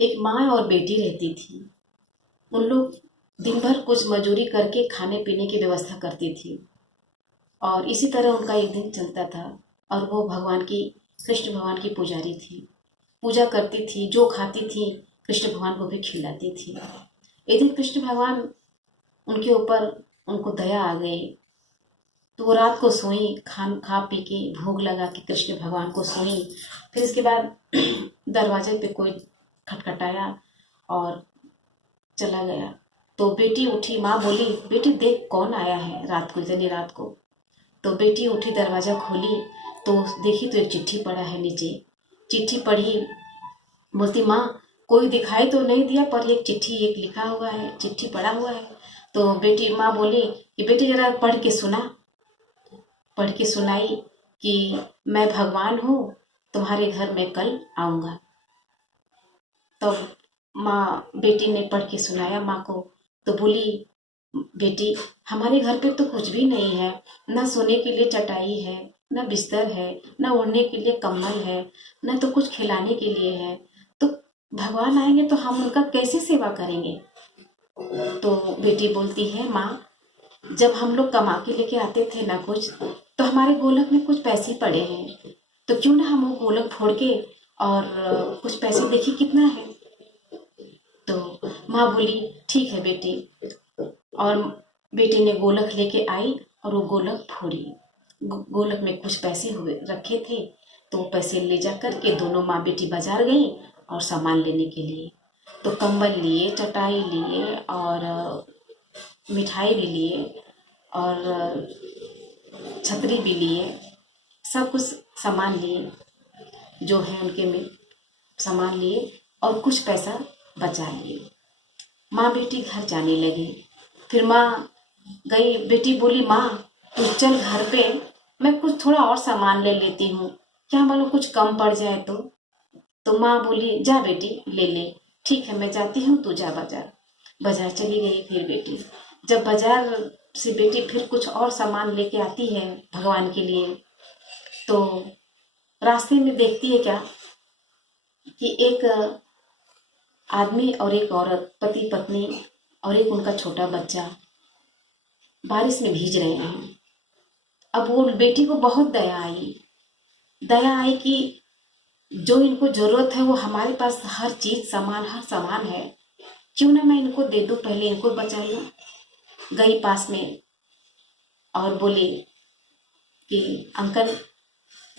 एक माँ और बेटी रहती थी। उन लोग दिन भर कुछ मजूरी करके खाने पीने की व्यवस्था करती थी और इसी तरह उनका एक दिन चलता था। और वो भगवान की कृष्ण भगवान की पुजारी थी, पूजा करती थी, जो खाती थी कृष्ण भगवान को भी खिलाती थी। एक दिन कृष्ण भगवान उनके ऊपर उनको दया आ गई, तो वो रात को सोई, खान खा पी के भोग लगा के कृष्ण भगवान को सोई। फिर इसके बाद दरवाजे पे कोई खटखटाया और चला गया। तो बेटी उठी, माँ बोली बेटी देख कौन आया है रात को, इतनी रात को। तो बेटी उठी, दरवाजा खोली तो देखी तो एक चिट्ठी पड़ा है नीचे। चिट्ठी पढ़ी, बोलती माँ कोई दिखाई तो नहीं दिया पर एक चिट्ठी एक लिखा हुआ है, चिट्ठी पड़ा हुआ है। तो बेटी माँ बोली कि बेटी जरा पढ़ के सुना। पढ़ के सुनाई कि मैं भगवान हूँ, तुम्हारे घर में कल आऊँगा। तो माँ बेटी ने पढ़ के सुनाया माँ को। तो बोली बेटी हमारे घर पे तो कुछ भी नहीं है, ना सोने के लिए चटाई है, ना बिस्तर है, ना ओढ़ने के लिए कंबल है, ना तो कुछ खिलाने के लिए है। तो भगवान आएंगे तो हम उनका कैसे सेवा करेंगे। तो बेटी बोलती है माँ जब हम लोग कमा के लेके आते थे ना कुछ, तो हमारे गोलक में कुछ पैसे पड़े हैं, तो क्यों ना हम वो गोलक फोड़ के और कुछ पैसे देखी कितना है। तो माँ बोली ठीक है बेटी। और बेटी ने गोलक लेके आई और वो गोलक फोड़ी। गोलक में कुछ पैसे हुए रखे थे, तो वो पैसे ले जा कर के दोनों माँ बेटी बाजार गई और सामान लेने के लिए। तो कंबल लिए, चटाई लिए और मिठाई भी लिए और छतरी भी लिए, सब कुछ सामान लिए जो है उनके में सामान लिए और कुछ पैसा बचा लिए। माँ बेटी घर जाने लगी। फिर माँ गई, बेटी बोली माँ तू चल घर पे, मैं कुछ थोड़ा और सामान ले लेती हूँ, क्या मालूम कुछ कम पड़ जाए तो। तो माँ बोली जा बेटी ले ले, ठीक है मैं जाती हूँ, तू जा बाजार। बाजार चली गई फिर बेटी। जब बाजार से बेटी फिर कुछ और सामान लेके आती है भगवान के लिए, तो रास्ते में देखती है क्या कि एक आदमी और एक औरत, पति पत्नी और एक उनका छोटा बच्चा बारिश में भीज रहे हैं। अब वो बेटी को बहुत दया आई कि जो इनको जरूरत है वो हमारे पास हर चीज सामान हर सामान है, क्यों ना मैं इनको दे दूं, पहले इनको बचा लूं। गई पास में और बोली कि अंकल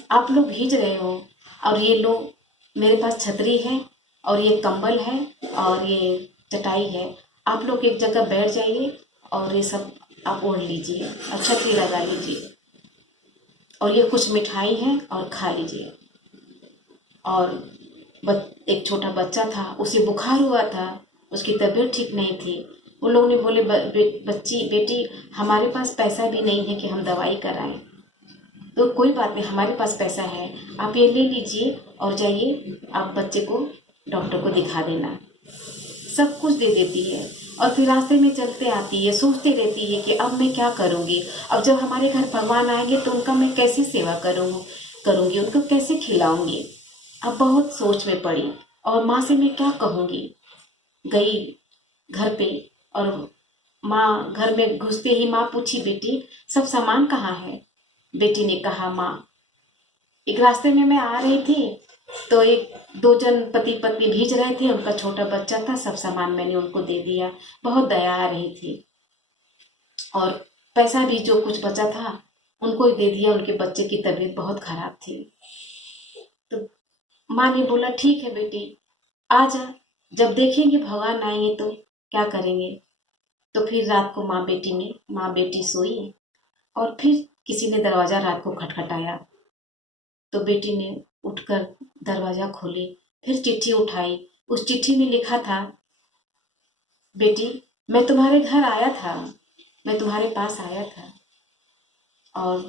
आप लोग भीज रहे हो और ये लो मेरे पास छतरी है और ये कंबल है और ये चटाई है, आप लोग एक जगह बैठ जाइए और ये सब आप ओढ़ लीजिए और छतरी लगा लीजिए और ये कुछ मिठाई है और खा लीजिए। और एक छोटा बच्चा था, उसे बुखार हुआ था, उसकी तबीयत ठीक नहीं थी। उन लोगों ने बोले बच्ची बेटी हमारे पास पैसा भी नहीं है कि हम दवाई कराएं, तो कोई बात नहीं हमारे पास पैसा है, आप ये ले लीजिए और जाइए आप बच्चे को डॉक्टर को दिखा देना। सब कुछ दे देती है और फिर रास्ते में चलते आती है, सोचते रहती है कि अब मैं क्या करूँगी, अब जब हमारे घर भगवान आएंगे तो उनका मैं कैसे सेवा करूँगी, उनको कैसे खिलाऊंगी। अब बहुत सोच में पड़ी और माँ से मैं क्या कहूँगी। गई घर पे और माँ घर में घुसते ही माँ पूछी बेटी सब सामान कहाँ है। बेटी ने कहा माँ एक रास्ते में मैं आ रही थी तो एक दो जन पति पत्नी भीज रहे थे, उनका छोटा बच्चा था, सब सामान मैंने उनको दे दिया, बहुत दया आ रही थी और पैसा भी जो कुछ बचा था उनको ही दे दिया, उनके बच्चे की तबीयत बहुत खराब थी। तो माँ ने बोला ठीक है बेटी आ जा, जब देखेंगे भगवान आएंगे तो क्या करेंगे। तो फिर रात को माँ बेटी सोई और फिर किसी ने दरवाजा रात को खटखटाया। तो बेटी ने उठकर दरवाजा खोली, फिर चिट्ठी उठाई। उस चिट्ठी में लिखा था बेटी मैं तुम्हारे घर आया था, मैं तुम्हारे पास आया था और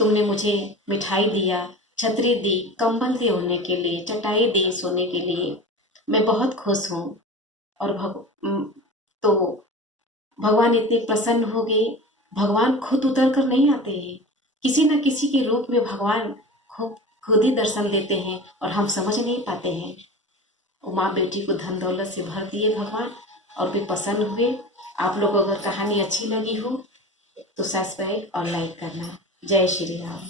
तुमने मुझे मिठाई दिया, छतरी दी, कंबल दी ओढ़ने के लिए, चटाई दी सोने के लिए, मैं बहुत खुश हूँ। और तो भगवान इतने प्रसन्न हो गए। भगवान खुद उतर कर नहीं आते हैं, किसी न किसी के रूप में भगवान खुद खुद ही दर्शन देते हैं और हम समझ नहीं पाते हैं। माँ बेटी को धन दौलत से भर दिए भगवान, और भी पसंद हुए। आप लोग को अगर कहानी अच्छी लगी हो तो सब्सक्राइब और लाइक करना। जय श्री राम।